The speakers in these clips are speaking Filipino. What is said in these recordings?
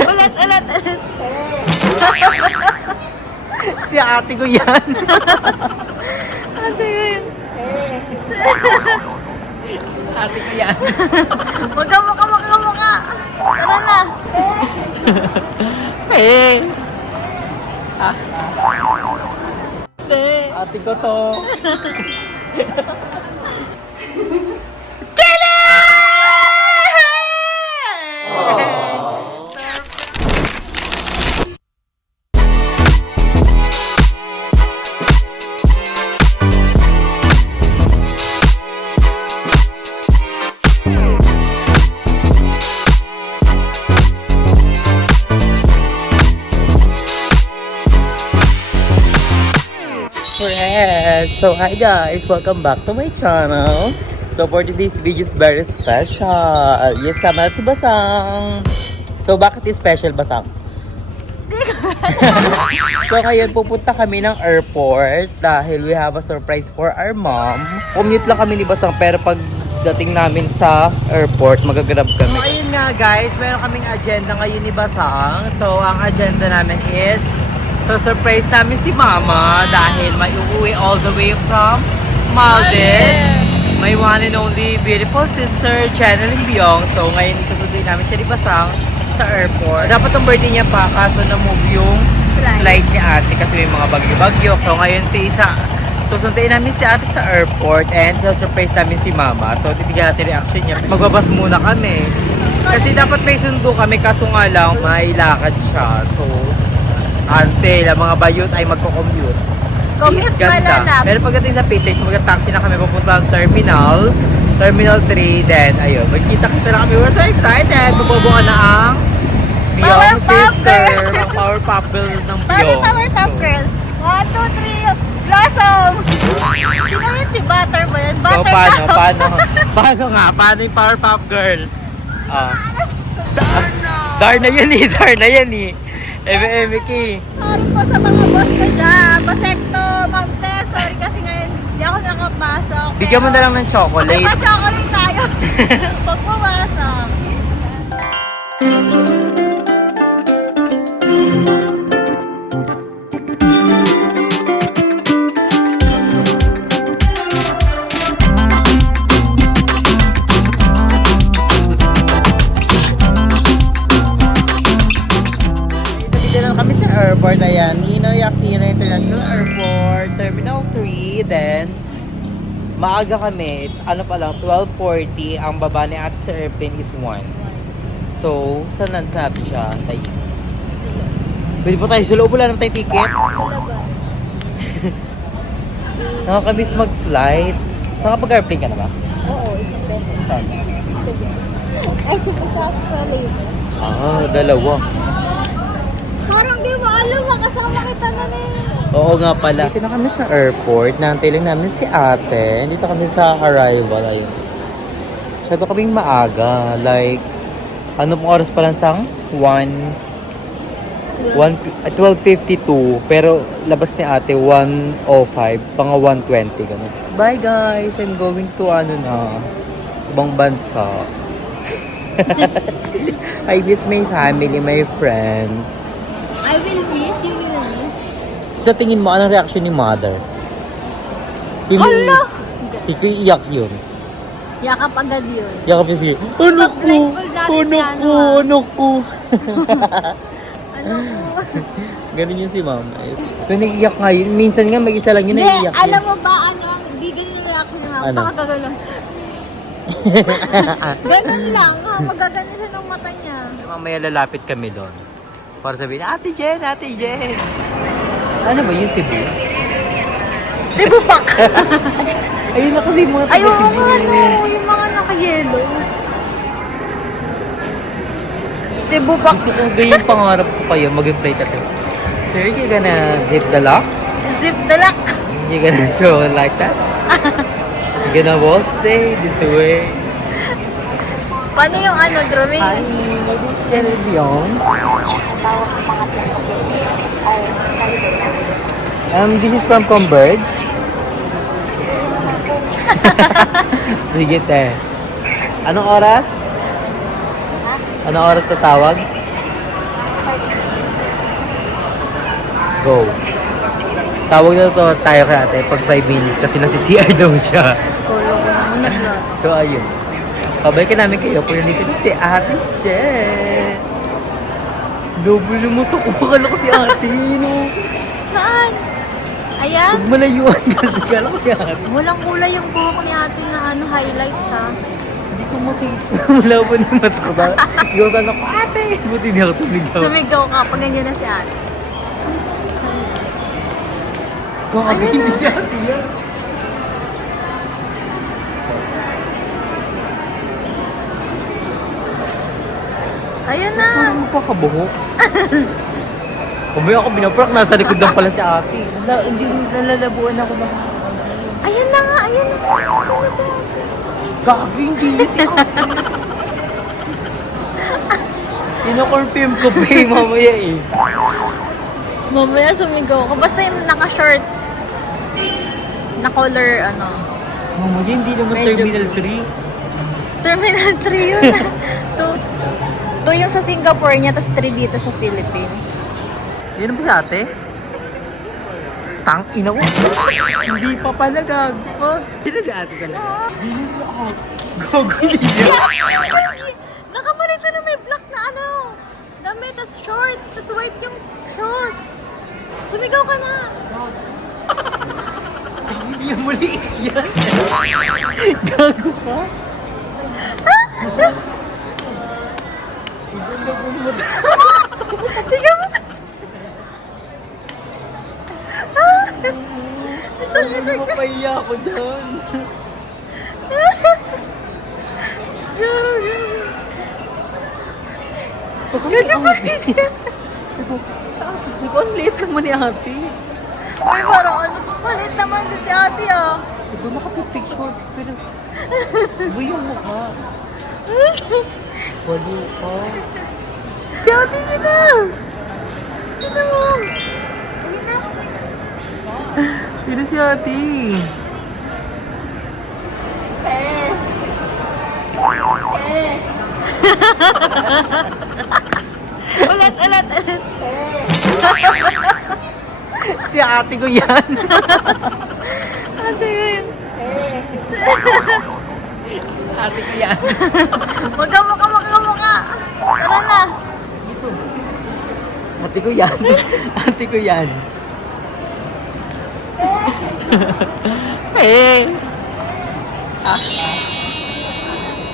Ulit. Si ate ko yan. Ate ko yun. Ate ko yan. Magkamukha. Tara na. Eh. Ate ko to. So hi guys, welcome back to my channel. So for today's video is very special. Yes, sama natin si Basang. So bakit special, Basang? So ngayon pupunta kami ng airport dahil we have a surprise for our mom. Commute lang kami ni Basang pero pag dating namin sa airport, magagrab kami. So ayun nga guys, meron kaming agenda ngayon ni Basang. So ang agenda namin is surprise namin si Mama dahil may uuwi all the way from Maldives. My one and only beautiful sister, Channeling Byong. So ngayon isusunduin namin siya ni Basang sa airport. Dapat ang birthday niya pa kaso na-move yung flight ni ate kasi may mga bagyo-bagyo. So ngayon si isa, susunduin namin si ate sa airport and surprise namin si Mama. So titignan natin reaction niya. Magbabas muna kami. Kasi dapat may sundo kami kaso nga lang may lakad siya. So Ansel, ang mga bayot ay magko-commute. Commute Ganda. Pero pagdating sa Pitex, mag-taxi na kami papunta ng Terminal 3, then ayun, magkita-kita na kami. We're so excited! Mabubuo na ang Byong sister, ang Power Pop Girl ng Byong. Power Pop Girl. 1, 2, 3, Blossom! Sino yun? Si Butter ba yan? So, paano yung Power Pop Girl? Darna yan eh. Eme-ki. Sorry po sa mga boss ko dyan. Basekto, Ma'am Tess. Sorry kasi ngayon hindi ako nakapasok. Bigyan mo na lang ng chocolate. Magpa-chocolate tayo. Pag pumasok. Kami sa airport, ayan, Ninoy Aquino International Airport, Terminal 3, then maaga kami, ano pa lang, 12:40, ang baba ni ate sa airplane is 1. So, saan natin siya? Tayo. Pwede po tayo sa loob, wala naman tayong ticket. Sa labas. Nakakabis mag-flight. Nakapag-airplane ka na ba? Oo, isang beses. Saan? Sige. Ay, super siya sa later. Dalawa. Parang di mo alam, makasama kita na Oo nga pala. Dito na kami sa airport. Nantay lang namin si ate. Dito kami sa arrival. Ayun. Masyado kaming maaga. Like, ano pong oras pa lang sang? 12:52. Pero labas ni ate 1:05. Panga 1:20. Ganun. Bye guys! I'm going to ibang bansa. I miss my family, my friends. I will miss, you will miss. Sa tingin mo, anong reaction ni mother? Hala! Iyak yun. Yakap agad yun. Yakap yun sige. Anak ko! Anak ko! Ano ko? Ganun yun si mama. Kung nag-iyak nga yun, minsan nga mag-isa lang yun naiiyak yun. Alam mo ba, hindi ganun ang reaction niya. Ano? Pakagagalan. Ganun lang, magagano siya ng mata niya. Mamaya lalapit kami doon. Para sabihin, Ate Jen! Ano ba yun, Cebu? Cebu Pak! Ayun na kasi yung mga Ay, oo nga, no. Yung mga naka-yellow. Cebu Pak. Gusto ko ganyan pangarap ko kayo, mag-flight at Sir, you gonna zip the lock? Zip the lock. You gonna throw it like that? You gonna walk this way? Paano yung drawing? Hi, this is Jenny Byong. This is from Converge. Sige te. Anong oras? Anong oras na tawag? Go. Tawag na to tayo kay ate pag 5 minutes kasi nasi-CR daw siya. Tulog ko naman na. So ayun. Pabalikan namin kayo kung nandito na si Ate Che. Double mo to. Kumakala ko si ate. No? Saan? Ayan. Huwag malayuan kasi kala ko si ate. Walang kulay yung buhok ni ate na highlights ha. Hindi ko makita. Wala po ni mata ko ba? Iwasan ako, ate. Buti hindi ako tumigaw. Sumigaw ka pag nandiyan na si ate. Kakabi, hindi si ate yan. Ayan na. Parang magpakabuhok. Kumaya ako binaprak, nasa likod lang pala si ate. Hindi nalalabuan ako ng... Ayan na nga. Ayan na. Ayan na si ate. Kakabi, hindi si ate. Ino-confirm ko pa eh, mamaya eh. Mamaya sumigaw ka. Basta yung naka-shorts. Na color, ano. Mamaya hindi naman Medyo- Terminal 3. Terminal 3 yun. Two yung sa Singapore niya, tapos 3 dito sa Philippines. Yan ba si ate? Tang ina ko. Hindi pa pala gago. Sino si ate talaga? Hindi si ate. Gago niya. Nakapalit na may black na ano. Damit, tas short, tas white yung shoes. Sumigaw ka na. Hindi yung maliit yan. Gago ka? Sige mo kasi. Mapapaya ako doon. Kasi bakit yan? Ang liit naman ni ate. Ay, parang ano, palit naman din si ate ah. Diba nakapipicture? Pero... Iba yung mukha. Wali ka. Si ate yun na. Sino mo? Sino si ate? Ulit. Si ate ko yan. Ate yun. Ate ko yan. Magkamukha. Tara na. Ate ko yan. Ate ko yan. Eh.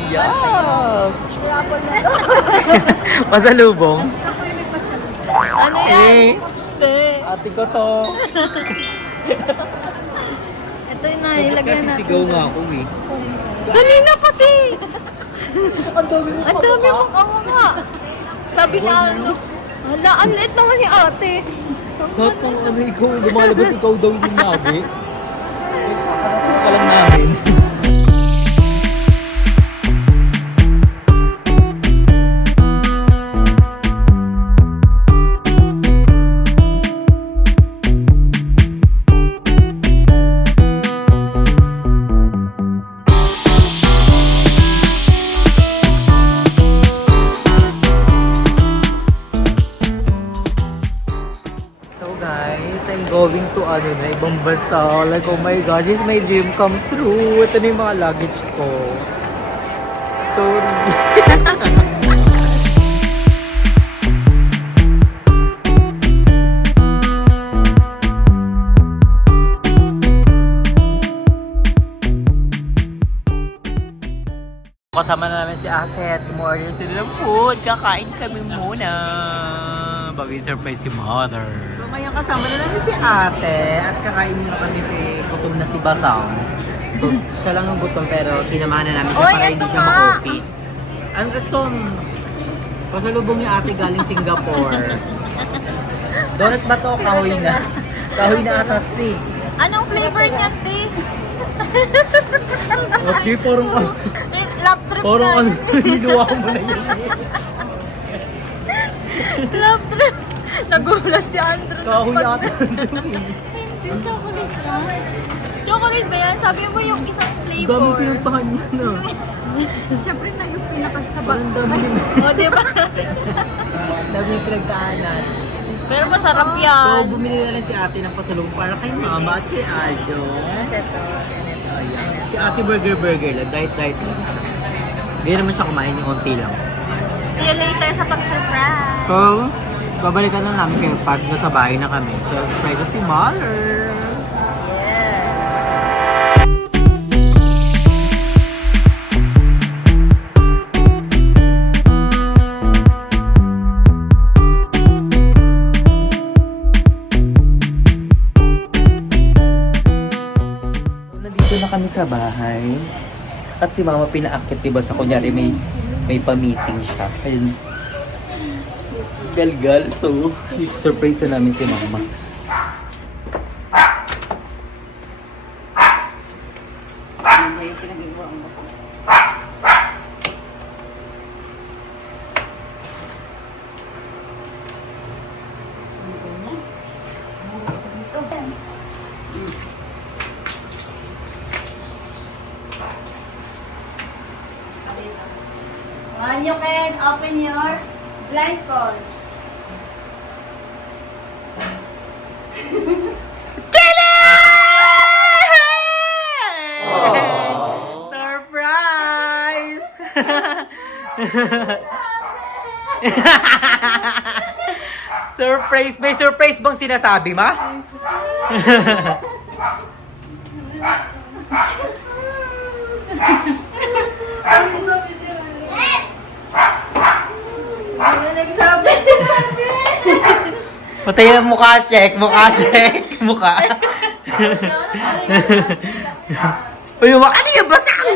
Yes. Rapol na to. Pasalubong. Ano yan? Ate ko to. Ito yun na, ilagay Kasi natin. sigaw nga ako eh. Kanina pati. Ang dami mo Ang dami mong kamukha. Sabi na ano. Hala, ang liit naman ni ate. Lahat ng ano ikaw, lumalabas ikaw daw yung nabi. Ka lang namin. So guys, I'm going to ano na, ibang bansa. Like, oh my God, this is my dream come true. Ito na yung mga luggage ko. Sorry. Kasama na namin si Ate at order sila ng food. Kakain kami muna. Bago i-surprise si Mother. So ngayon kasama na namin si Ate at kakain muna kami si gutom na si Basang. So siya lang ang gutom pero sinamahan na namin siya Oy, para eto hindi siya nga. ma-OP. Ang gutom. Pasalubong ni Ate galing Singapore. Donut ba to? Kahoy na. Kahoy na ata ito eh. Anong flavor niyan, te? Okay, parang Love trip parang na. ano, niluwa mo na yun eh. Love trip. Nagulat si Andrew. Kahoy ata ito eh. Hindi, chocolate na. Chocolate ba yan? Sabi mo yung isang Dami flavor. pinuntahan niya na. Siyempre na-UP pinakasabag. O, di ba? Dami yung pinagdaanan. Pero masarap So, yan. bumili na rin si ate ng pasalubong para kay mama at kay Aljo. Ito, ito. Ayan. Si ate burger lang. Diet lang siya. Hindi naman siya kumain yung onti lang. See you later sa pag-surprise. So, babalikan na namin kayo pag nasa bahay na kami. So, try ko si Mother. Yeah. So, nandito na kami sa bahay. At si Mama pinaakit, diba? Sa kunyari may pa-meeting siya. Ayun. Galgal. So, surprise na namin si Mama. One, you can open your blindfold. Surprise! Surprise! May surprise bang sinasabi, ma? Ano nagsabi? Patay ang mukha check, mukha. Uy, ano yung basang?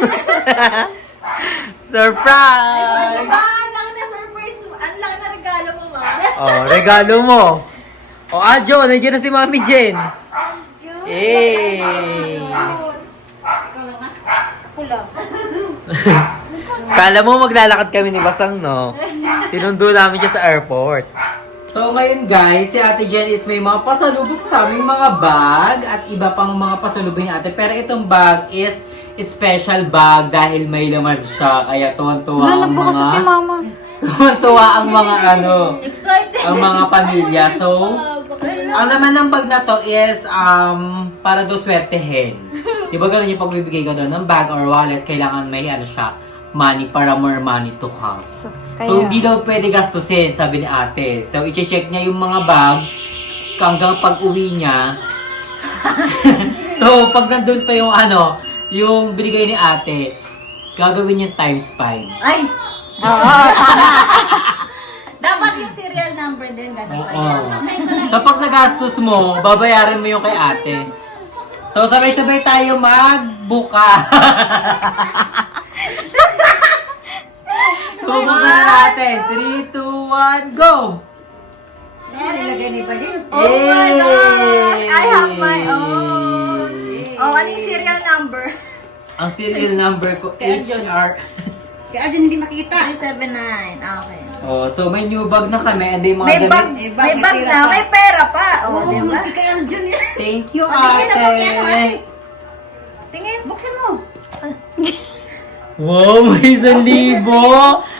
Surprise! Diba? Ang laki na surprise mo. Ang laki na regalo mo, ma. Oh, regalo mo. Oh, Ajo, nandiyan na si Mami Jen. Eh. Pula. Kala mo maglalakad kami ni Basang, no? Tinundo namin siya sa airport. So ngayon guys, si Ate Jen is may mga pasalubong sa aming mga bag at iba pang mga pasalubong ni Ate. Pero itong bag is special bag dahil may laman siya. Kaya tuwan-tuwa ang Nagbukas na si mga... mama. Tuwan-tuwa ang mga Excited. ang mga pamilya. So, ang naman ng bag na to is para daw swertehin. Di ba ganun yung pagbibigay ka doon ng bag or wallet, kailangan may siya, money para more money to come. So, hindi daw pwede gastusin, sabi ni ate. So, i-check niya yung mga bag hanggang pag-uwi niya. So, pag nandun pa yung yung binigay ni ate, gagawin niya times 5. Ay! Oo, tama. Dapat yung serial number din. Oo. So, pag nagastos mo, babayaran mo yung kay ate. So, sabay-sabay tayo magbuka. Bubuka na natin. 3, 2, 1, go! Nilagay ni Balin. Oh my God! I have my own. Oh, ano yung serial number? Ang serial number ko, HR. Kaya dyan hindi makita. 379. Okay. Oh, so may new bag na kami and yung mga May bag, damit. may bag na, may pera pa. Oh, di ba? Thank you, Tingin ate. ako, tingin, buksan mo. Wow, may 1,000.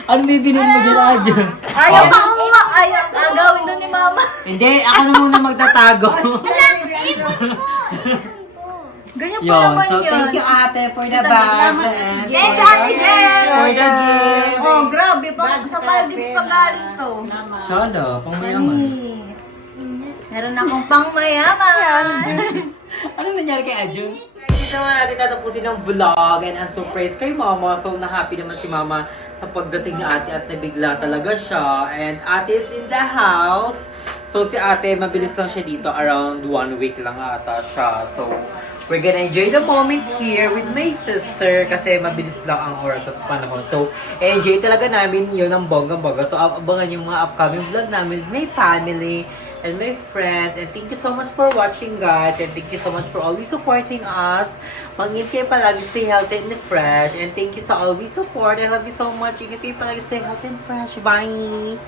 Ano bibili mo dyan, Adjo? Ayaw ka uwa. Ayaw ka gawin doon ni mama. Hindi, ako na muna magtatago. Ganyan pa Yun, naman so yun. thank you ate for the bag. And Thank you, Ate Jen. for the gift. Oh, grabe. Sa Maldives pa galing to. Shala, pang mayaman. Manis. Meron akong pang mayaman. Anong nangyari kay Ajun? Dito naman natin tatapusin ng vlog and ang surprise kay mama. So na-happy naman si mama sa pagdating ni ate at nabigla talaga siya. And ate is in the house. So si ate, mabilis lang siya dito. Around 1 week lang ata siya. So we're gonna enjoy the moment here with my sister kasi mabilis lang ang oras at panahon. So enjoy talaga namin yun ng bonggang-bongga. So abangan yung mga upcoming vlog namin with my family and my friends. And thank you so much for watching, guys. And thank you so much for always supporting us. Mag-ingat kayo palagi, stay healthy and fresh. And thank you sa always support. I love you so much. Ingat kayo palagi, stay healthy and fresh. Bye!